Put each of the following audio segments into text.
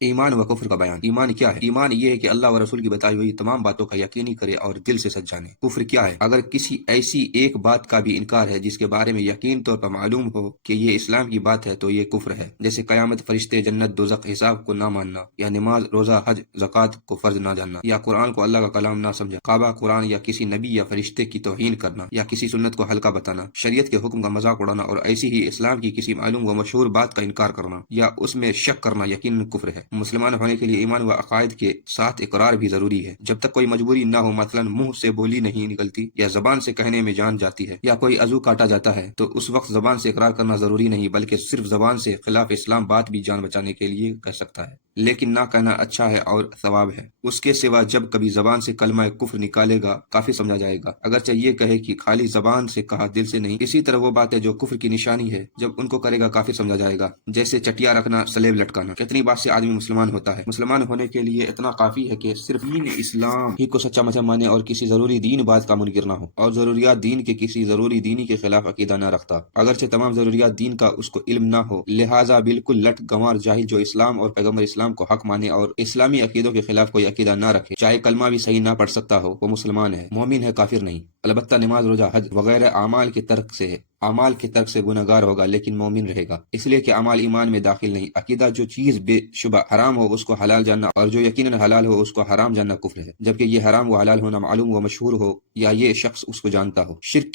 ایمان و کفر کا بیان۔ ایمان کیا ہے؟ ایمان یہ ہے کہ اللہ و رسول کی بتائی ہوئی تمام باتوں کا یقینی کرے اور دل سے سچ جانے۔ کفر کیا ہے؟ اگر کسی ایسی ایک بات کا بھی انکار ہے جس کے بارے میں یقین طور پر معلوم ہو کہ یہ اسلام کی بات ہے تو یہ کفر ہے، جیسے قیامت، فرشتے، جنت، دوزخ، حساب کو نہ ماننا، یا نماز، روزہ، حج، زکوٰۃ کو فرض نہ جاننا، یا قرآن کو اللہ کا کلام نہ سمجھنا، کعبہ، قرآن یا کسی نبی یا فرشتے کی توہین کرنا، یا کسی سنت کو ہلکا بتانا، شریعت کے حکم کا مذاق اڑانا اور ایسی ہی اسلام کی کسی معلوم و مشہور بات کا انکار کرنا یا اس میں شک کرنا یقیناً کفر ہے۔ مسلمان ہونے کے لیے ایمان و عقائد کے ساتھ اقرار بھی ضروری ہے۔ جب تک کوئی مجبوری نہ ہو، مثلا منہ سے بولی نہیں نکلتی یا زبان سے کہنے میں جان جاتی ہے یا کوئی عضو کاٹا جاتا ہے، تو اس وقت زبان سے اقرار کرنا ضروری نہیں، بلکہ صرف زبان سے خلاف اسلام بات بھی جان بچانے کے لیے کہہ سکتا ہے، لیکن نہ کہنا اچھا ہے اور ثواب ہے۔ اس کے سوا جب کبھی زبان سے کلمہ کفر نکالے گا کافر سمجھا جائے گا، اگرچہ یہ کہے کہ خالی زبان سے کہا، دل سے نہیں۔ اسی طرح وہ باتیں جو کفر کی نشانی ہے، جب ان کو کرے گا کافر سمجھا جائے گا، جیسے چٹیا رکھنا، سلیب لٹکانا۔ کتنی بات سے آدمی مسلمان ہوتا ہے۔ مسلمان ہونے کے لیے اتنا کافی ہے کہ صرف دین اسلام ہی کو سچا مچا مانے اور کسی ضروری دین بات کا منکر نہ ہو، اور ضروریات دین کے کسی ضروری دینی کے خلاف عقیدہ نہ رکھتا، اگرچہ تمام ضروریات دین کا اس کو علم نہ ہو، لہٰذا بالکل لٹ گنوار جاہل جو اسلام اور پیغمبر اسلام کو حق مانے اور اسلامی عقیدوں کے خلاف کوئی عقیدہ نہ رکھے، چاہے کلمہ بھی صحیح نہ پڑھ سکتا ہو، وہ مسلمان ہے، مومن ہے، کافر نہیں۔ البتہ نماز، روزہ، حج وغیرہ اعمال کے ترک سے ہے، اعمال کے ترک سے گناہ گار ہوگا لیکن مومن رہے گا، اس لیے کہ اعمال ایمان میں داخل نہیں۔ عقیدہ جو چیز بے شبہ حرام ہو اس کو حلال جاننا اور جو یقیناً حلال ہو اس کو حرام جاننا کفر ہے، جبکہ یہ حرام و حلال ہونا معلوم و مشہور ہو یا یہ شخص اس کو جانتا ہو۔ شرک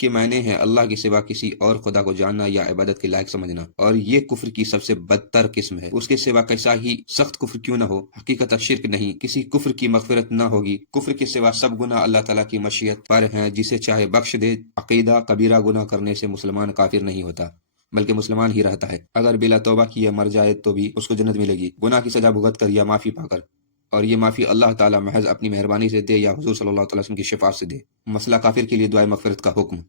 کے معنی ہے اللہ کے سوا کسی اور خدا کو جاننا یا عبادت کے لائق سمجھنا، اور یہ کفر کی سب سے بدتر قسم ہے۔ اس کے سوا کیسا ہی سخت کفر کیوں نہ ہو، حقیقت شرک نہیں، کسی کفر کی مغفرت نہ ہوگی۔ کفر کے سوا سب گناہ اللہ تعالیٰ کی مشیت پر ہیں، جسے چاہے بخش دے۔ عقیدہ کبیرہ گناہ کرنے سے مسلمان کافر نہیں ہوتا، بلکہ مسلمان ہی رہتا ہے۔ اگر بلا توبہ کیے مر جائے تو بھی اس کو جنت ملے گی، گناہ کی سزا بھگت کر یا معافی پا کر، اور یہ معافی اللہ تعالیٰ محض اپنی مہربانی سے دے یا حضور صلی اللہ علیہ وسلم کی شفاعت سے دے۔ مسئلہ کافر کے لیے دعائے مغفرت کا حکم۔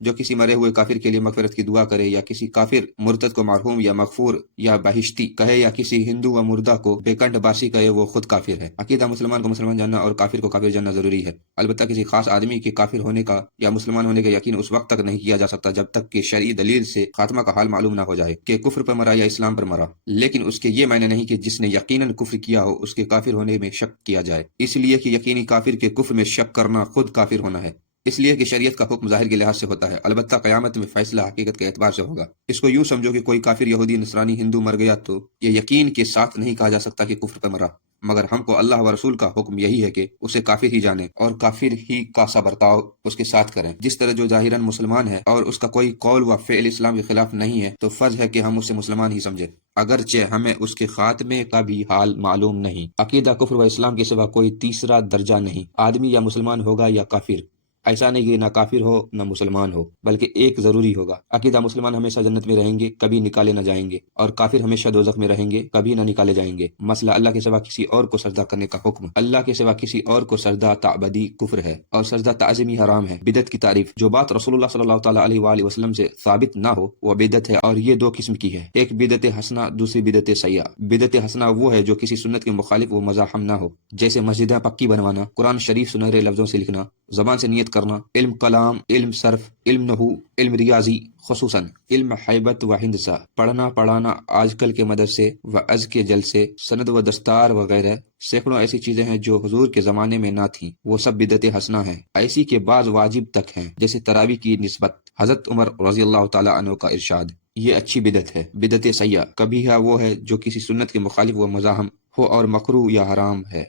جو کسی مرے ہوئے کافر کے لیے مغفرت کی دعا کرے یا کسی کافر مرتد کو مرحوم یا مغفور یا بہشتی کہے یا کسی ہندو و مردہ کو بیکنٹ باسی کہے، وہ خود کافر ہے۔ عقیدہ مسلمان کو مسلمان جاننا اور کافر کو کافر جاننا ضروری ہے، البتہ کسی خاص آدمی کے کافر ہونے کا یا مسلمان ہونے کا یقین اس وقت تک نہیں کیا جا سکتا جب تک کہ شرعی دلیل سے خاتمہ کا حال معلوم نہ ہو جائے کہ کفر پر مرا یا اسلام پر مرا، لیکن اس کے یہ معنی نہیں کہ جس نے یقیناً کفر کیا ہو اس کے کافر ہونے میں شک کیا جائے، اس لیے کہ یقینی کافر کے کفر میں شک کرنا خود کافر ہونا ہے، اس لیے کہ شریعت کا حکم ظاہر کے لحاظ سے ہوتا ہے، البتہ قیامت میں فیصلہ حقیقت کے اعتبار سے ہوگا۔ اس کو یوں سمجھو کہ کوئی کافر یہودی، نصرانی، ہندو مر گیا تو یہ یقین کے ساتھ نہیں کہا جا سکتا کہ کفر پر مرا، مگر ہم کو اللہ و رسول کا حکم یہی ہے کہ اسے کافر ہی جانیں اور کافر ہی کا سا برتاؤ اس کے ساتھ کریں۔ جس طرح جو ظاہراً مسلمان ہے اور اس کا کوئی قول و فعل اسلام کے خلاف نہیں ہے تو فرض ہے کہ ہم اسے مسلمان ہی سمجھیں، اگرچہ ہمیں اس کے خاتمے کا بھی حال معلوم نہیں۔ عقیدہ کفر و اسلام کے سوا کوئی تیسرا درجہ نہیں، آدمی یا مسلمان ہوگا یا کافر، ایسا نہیں کہ نہ کافر ہو نہ مسلمان ہو، بلکہ ایک ضروری ہوگا۔ عقیدہ مسلمان ہمیشہ جنت میں رہیں گے، کبھی نکالے نہ جائیں گے، اور کافر ہمیشہ دوزخ میں رہیں گے، کبھی نہ نکالے جائیں گے۔ مسئلہ اللہ کے سوا کسی اور کو سجدہ کرنے کا حکم۔ اللہ کے سوا کسی اور کو سجدہ تعبدی کفر ہے اور سجدہ تعظیمی حرام ہے۔ بدعت کی تعریف۔ جو بات رسول اللہ صلی اللہ تعالیٰ علیہ وآلہ وسلم سے ثابت نہ ہو وہ بدعت ہے، اور یہ دو قسم کی ہے، ایک بدعت حسنہ، دوسری بدعت سیئہ۔ بدعت حسنہ وہ ہے جو کسی سنت کے مخالف و مزاحم نہ ہو، جیسے مسجدیں پکی بنوانا، قرآن شریف سنہرے لفظوں سے لکھنا، زبان سے نیت کرنا، علم کلام، علم صرف، علم نحو، علم ریاضی، خصوصاً علم حیبت و ہندسہ، پڑھنا پڑھانا، آج کل کے مدرسے و از کے جلسے، سند و دستار وغیرہ، سینکڑوں ایسی چیزیں ہیں جو حضور کے زمانے میں نہ تھیں، وہ سب بدعت حسنہ ہیں۔ ایسی کے بعض واجب تک ہیں، جیسے تراویح کی نسبت، حضرت عمر رضی اللہ تعالیٰ عنہ کا ارشاد، یہ اچھی بدعت ہے۔ بدعت سیئہ کبھی وہ ہے جو کسی سنت کے مخالف و مزاحم ہو اور مکروہ یا حرام ہے۔